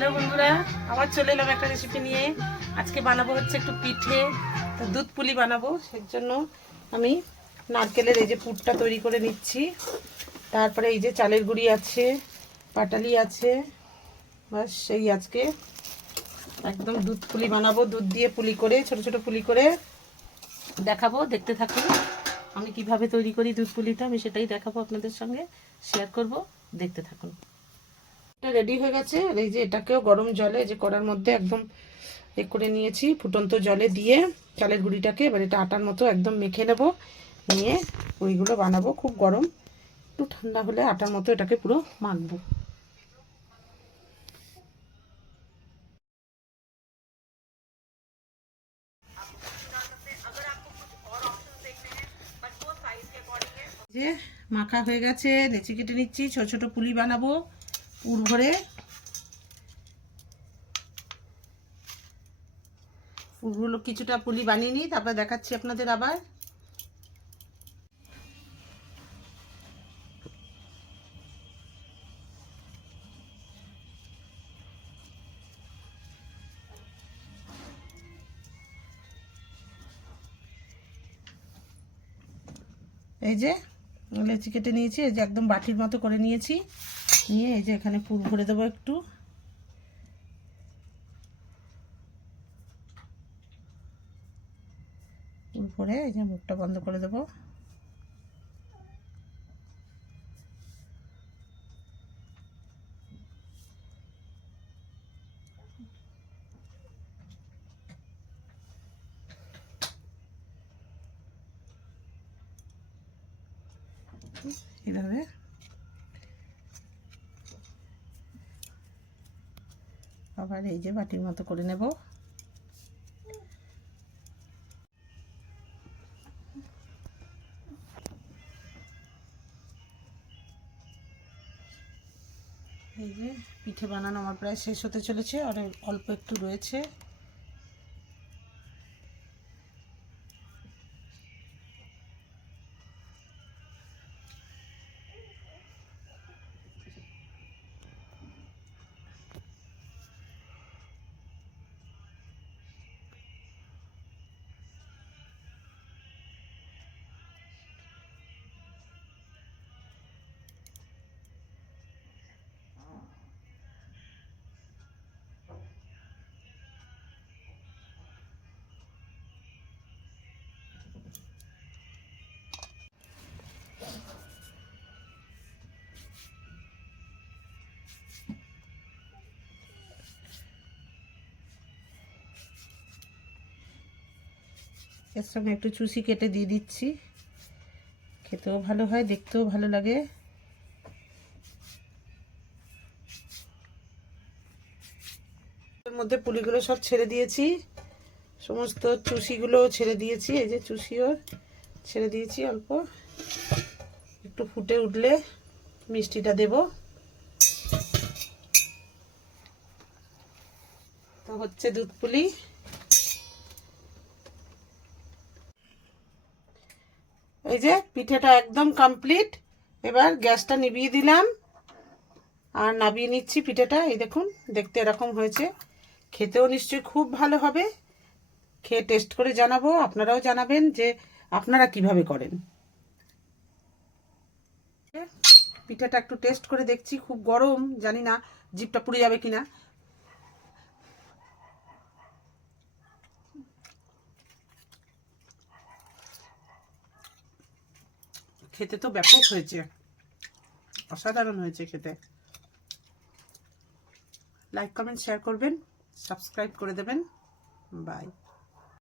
Hello বন্ধুরা, আবার চলে এলাম একটা রেসিপি নিয়ে। আজকে বানাবো হচ্ছে একটু পিঠে। তো দুধ পুলি বানাবো, সেই জন্য আমি নারকেলের এই যে পুরটা তৈরি করে নিচ্ছি। তারপরে এই যে চালের গুঁড়ি আছে, পাটালি আছে, বাস সেই আজকে একদম দুধ পুলি বানাবো। দুধ দিয়ে পুলি করে ছোট ছোট পুলি করে দেখাবো, দেখতে থাকুন। আমি কিভাবে তৈরি করি দুধ পুলিটা, আমি সেটাই দেখাবো আপনাদের সঙ্গে, শেয়ার করব, দেখতে থাকুন। এটা রেডি হয়ে গেছে। আর এই যে এটাকেও গরম জলে যে কড়ার মধ্যে একদম করে নিয়েছি, ফুটন্ত জলে দিয়ে চালের গুঁড়িটাকে এবার এটা আটার মতো একদম মেখে নেব। নিয়ে পুরিগুলো বানাবো। খুব গরম, একটু ঠান্ডা হলে আটার মতো এটাকে পুরো মাখবো। যে মাখা হয়ে গেছে, লেচি কেটে নিচ্ছি, ছোট ছোট পুলি বানাবো পুর ভরে। পুরগুলো কিছুটা পুলি বানিয়ে নিই, তারপর দেখাচ্ছি আপনাদের আবার। এই যে লেচি কেটে নিয়েছি, এই যে একদম বাটির মতো করে নিয়েছি। নিয়ে এই যে এখানে পুর ভরে দেবো একটু। পুর ভরে এই যে মুখটা বন্ধ করে দেবো। এইভাবে আবার এই যে বাটির মতো করে নেব। এই যে পিঠে বানানো আমার প্রায় শেষ হতে চলেছে, আর অল্প একটু রয়েছে। এর সঙ্গে একটু চুষি কেটে দিয়ে দিচ্ছি, খেতেও ভালো হয়, দেখতেও ভালো লাগে। এর মধ্যে পুলিগুলো সব ছেড়ে দিয়েছি, সমস্ত চুষিগুলো ছেড়ে দিয়েছি। এই যে চুষিও ছেড়ে দিয়েছি অল্প। একটু ফুটে উঠলে মিষ্টিটা দেব। তো হচ্ছে দুধ পুলি। এই যে পিঠেটা একদম কমপ্লিট। এবার গ্যাসটা নিভিয়ে দিলাম আর নামিয়ে নিচ্ছি পিঠেটা। এই দেখুন, দেখতে এরকম হয়েছে। খেতেও নিশ্চয়ই খুব ভালো হবে। খেয়ে টেস্ট করে জানাবো, আপনারাও জানাবেন যে আপনারা কিভাবে করেন। পিঠাটা একটু টেস্ট করে দেখছি, খুব গরম, জানি না জিভটা পুড়ে যাবে কিনা। খেতে তো ব্যাপক হয়েছে, অসাধারণ হয়েছে খেতে। লাইক কমেন্ট শেয়ার করবেন, সাবস্ক্রাইব করে দেবেন। বাই।